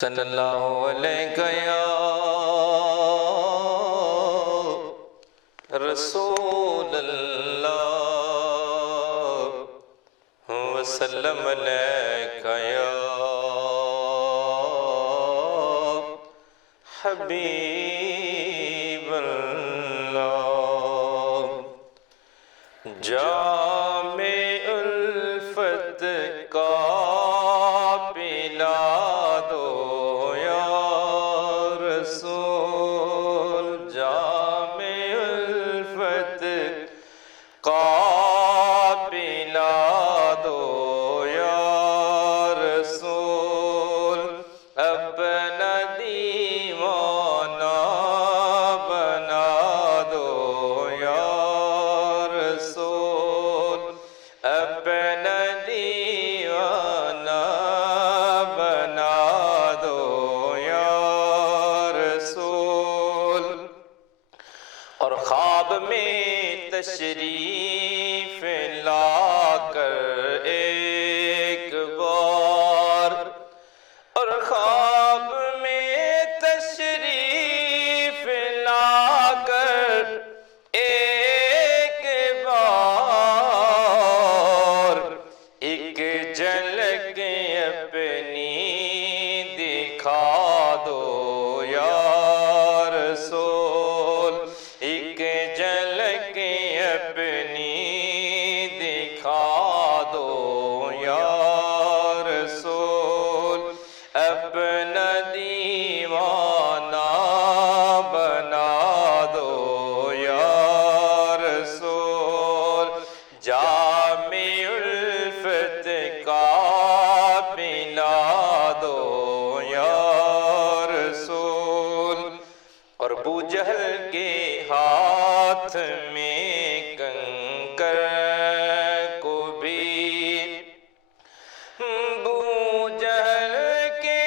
صلی اللہ علیہ یا رسول اللہ وسلم علیہ یا حبیب اللہ جام الفت کا پلا دو یا رسول جام الفت کا پلا دو یا رسول اپنا دیوانہ بنا دو یا رسول اپنا دیوانہ بنا دو یا رسول اور خواب میں تشریف لا کر ایک بار اور خواب میں تشریف لا کر ایک بار ایک جھلک اپنی دکھا دو یا رسول ایک جھلک اپنی دکھا دو یا رسول اپنا دیوانہ بنا دو یا رسول جام الفت کا پلا دو یا رسول اور ابو جہل کے ہاتھ میں کنکر کو بھی ابو جہل کے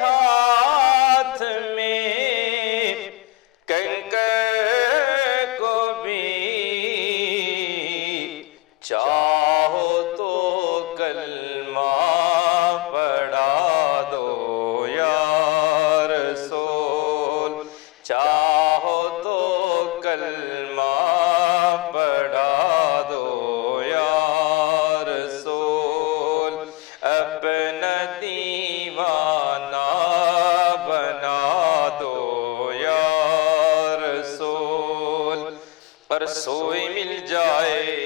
ہاتھ میں کنکر کو بھی چاہو تو کلمہ پڑھا دو یا رسول چاہو تو کلمہ پڑھا دو یا رسول اپنا دیوانہ بنا دو یا رسول اور سوئی مل جائے